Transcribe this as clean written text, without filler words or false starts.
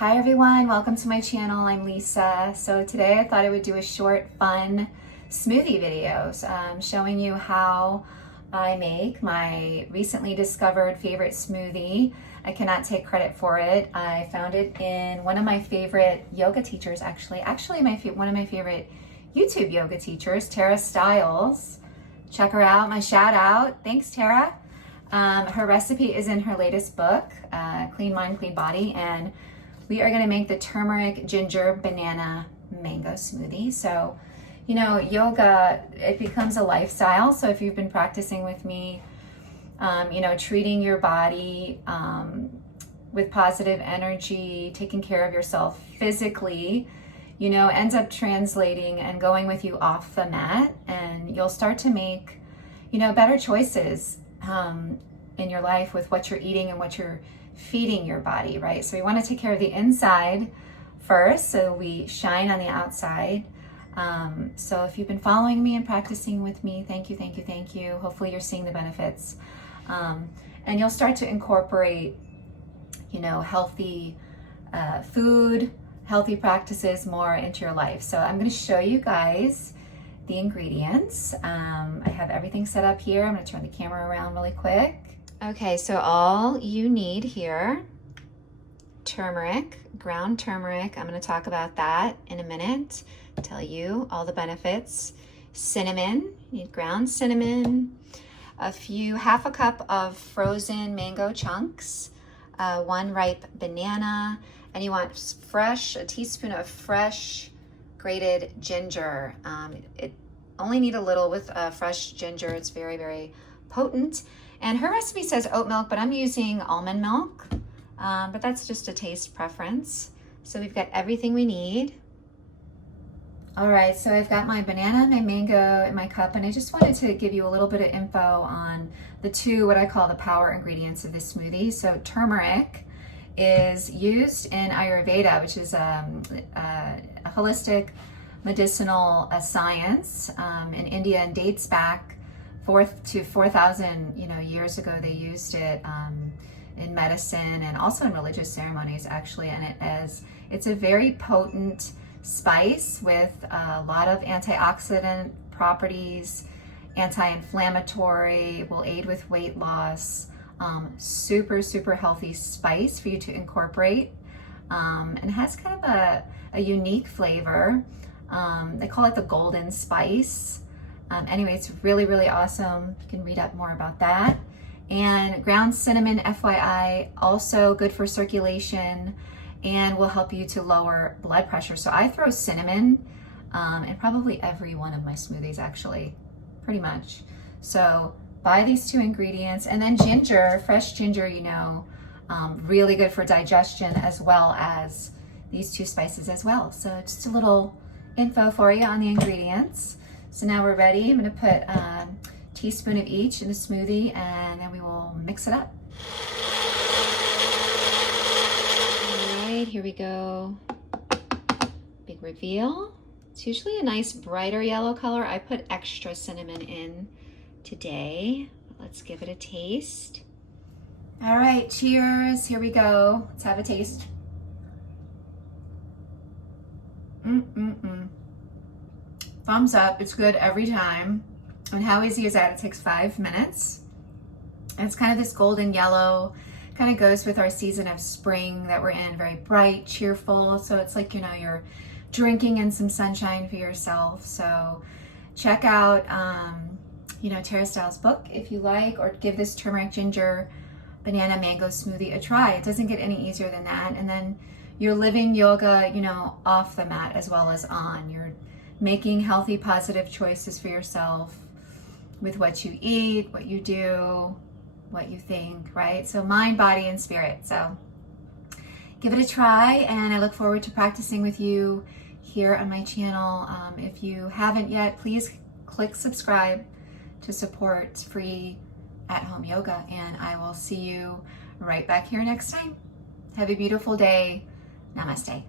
Hi everyone, welcome to my channel. I'm Lisa. So today I thought I would do a short, fun smoothie videos showing you how I make my recently discovered favorite smoothie. I cannot take credit for it. I found it in one of my favorite yoga teachers, actually one of my favorite YouTube yoga teachers, Tara Stiles. Check her out, my shout out. Thanks, Tara. Her recipe is in her latest book, Clean Mind, Clean Body, and we are going to make the turmeric, ginger, banana, mango smoothie. So, you know, yoga, it becomes a lifestyle. So if you've been practicing with me, you know, treating your body with positive energy, taking care of yourself physically, you know, ends up translating and going with you off the mat, and you'll start to make, you know, better choices in your life with what you're eating and what you're feeding your body, right? So we want to take care of the inside first, so we shine on the outside. So if you've been following me and practicing with me, thank you, thank you, thank you. Hopefully you're seeing the benefits. And you'll start to incorporate, you know, healthy food, healthy practices more into your life. So I'm going to show you guys the ingredients. I have everything set up here. I'm going to turn the camera around really quick. Okay, so all you need here, turmeric, ground turmeric. I'm going to talk about that in a minute, tell you all the benefits. Cinnamon, you need ground cinnamon, half a cup of frozen mango chunks, 1 ripe banana, and you want a teaspoon of fresh grated ginger. It only need a little with fresh ginger. It's very, very potent. And her recipe says oat milk, but I'm using almond milk, but that's just a taste preference. So we've got everything we need. All right, so I've got my banana, my mango in my cup, and I just wanted to give you a little bit of info on the two, what I call the power ingredients of this smoothie. So turmeric is used in Ayurveda, which is a holistic medicinal science in India, and dates back 4,000 years ago. They used it in medicine and also in religious ceremonies, actually. And it's a very potent spice with a lot of antioxidant properties, anti-inflammatory, will aid with weight loss. Super healthy spice for you to incorporate, and has kind of a unique flavor. They call it the golden spice. Anyway, it's really awesome. You can read up more about that. And ground cinnamon, FYI, also good for circulation and will help you to lower blood pressure. So I throw cinnamon in probably every one of my smoothies, actually, pretty much. So buy these two ingredients, and then ginger, fresh ginger, you know, really good for digestion, as well as these two spices as well. So just a little info for you on the ingredients. So now we're ready. I'm going to put a teaspoon of each in the smoothie, and then we will mix it up. All right, here we go. Big reveal. It's usually a nice brighter yellow color. I put extra cinnamon in today. Let's give it a taste. All right, cheers. Here we go. Let's have a taste. Thumbs up. It's good every time. And how easy is that? It takes 5 minutes. And it's kind of this golden yellow, kind of goes with our season of spring that we're in, very bright, cheerful. So it's like, you know, you're drinking in some sunshine for yourself. So check out, you know, Tara Stiles' book if you like, or give this turmeric, ginger, banana, mango smoothie a try. It doesn't get any easier than that. And then you're living yoga, you know, off the mat as well as on. You're making healthy, positive choices for yourself with what you eat, what you do, what you think, right? So mind, body, and spirit. So give it a try, and I look forward to practicing with you here on my channel. If you haven't yet, please click subscribe to support free at-home yoga, and I will see you right back here next time. Have a beautiful day. Namaste.